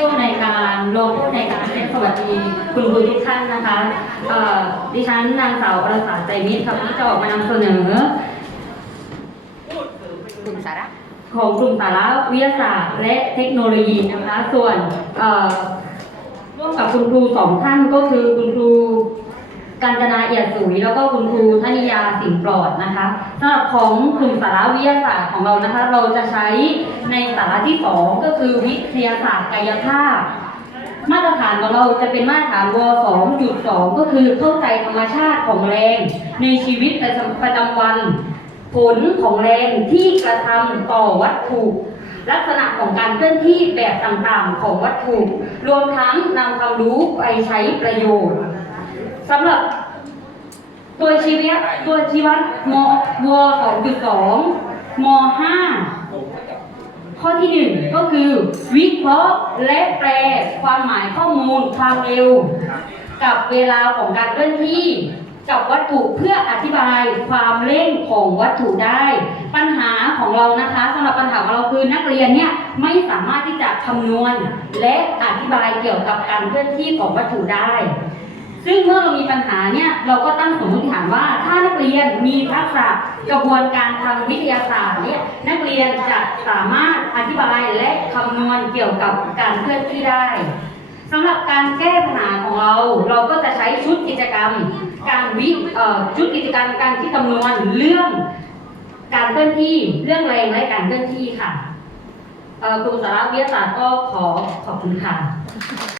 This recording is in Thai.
ผู้ในการรองผู้ในการและสวัสดีคุณครูทุกท่านนะคะเอ่อดิฉันนางสาวอรสาใจมิตรค่ะที่จะออกมานำเสนอ กลุ่มสาระของกลุ่มสาระวิทยาศาสตร์และเทคโนโลยีนะคะ ส่วนเอ่อร่วมกับคุณครูสองท่านก็คือคุณครู กาญจนาเอียดสุยแล้วก็คุณครูธนิยาสิงปลอดนะคะสำหรับของกลุ่มสาระวิทยาศาสตร์ของเรานะคะ เราจะใช้ในสาระที่สองก็คือวิทยาศาสตร์กายภาพ มาตรฐานของเราจะเป็นมาตรฐานว2.2 ก็คือเข้าใจธรรมชาติของแรง ในชีวิตประจำวัน ผลของแรงที่กระทำต่อวัตถุลักษณะของการเคลื่อนที่แบบต่างๆของวัตถุ รวมทั้งนำความรู้ไปใช้ประโยชน์ สำหรับ ตัวชีวิตตัวชีวัดมว2.2ม5ข้อที่หนึ่งก็คือ วิเคราะห์และแปลความหมายข้อมูลความเร็ว กับเวลาของการเคลื่อนที่กับวัตถุเพื่ออธิบายความเร่งของวัตถุได้ ปัญหาของเรานะคะสำหรับปัญหาของเราคือนักเรียนเนี่ยไม่สามารถที่จะคำนวณ และอธิบายเกี่ยวกับการเคลื่อนที่ของวัตถุได้ ซึ่งเมื่อเรามีปัญหาเนี่ยเราก็ตั้งสมมติฐานว่า ถ้านักเรียนมีทักษะกระบวนการทางวิทยาศาสตร์เนี่ยนักเรียนจะสามารถอธิบายและคำนวณเกี่ยวกับการเคลื่อนที่ได้สำหรับการแก้ปัญหาของเรา เราก็จะใช้ชุดกิจกรรม การวิชุดกิจกรรมการที่คำนวณเรื่องการเคลื่อนที่เรื่องแรงและการเคลื่อนที่ค่ะกลุ่มสาระวิทยาศาสตร์ก็ขอขอบคุณค่ะ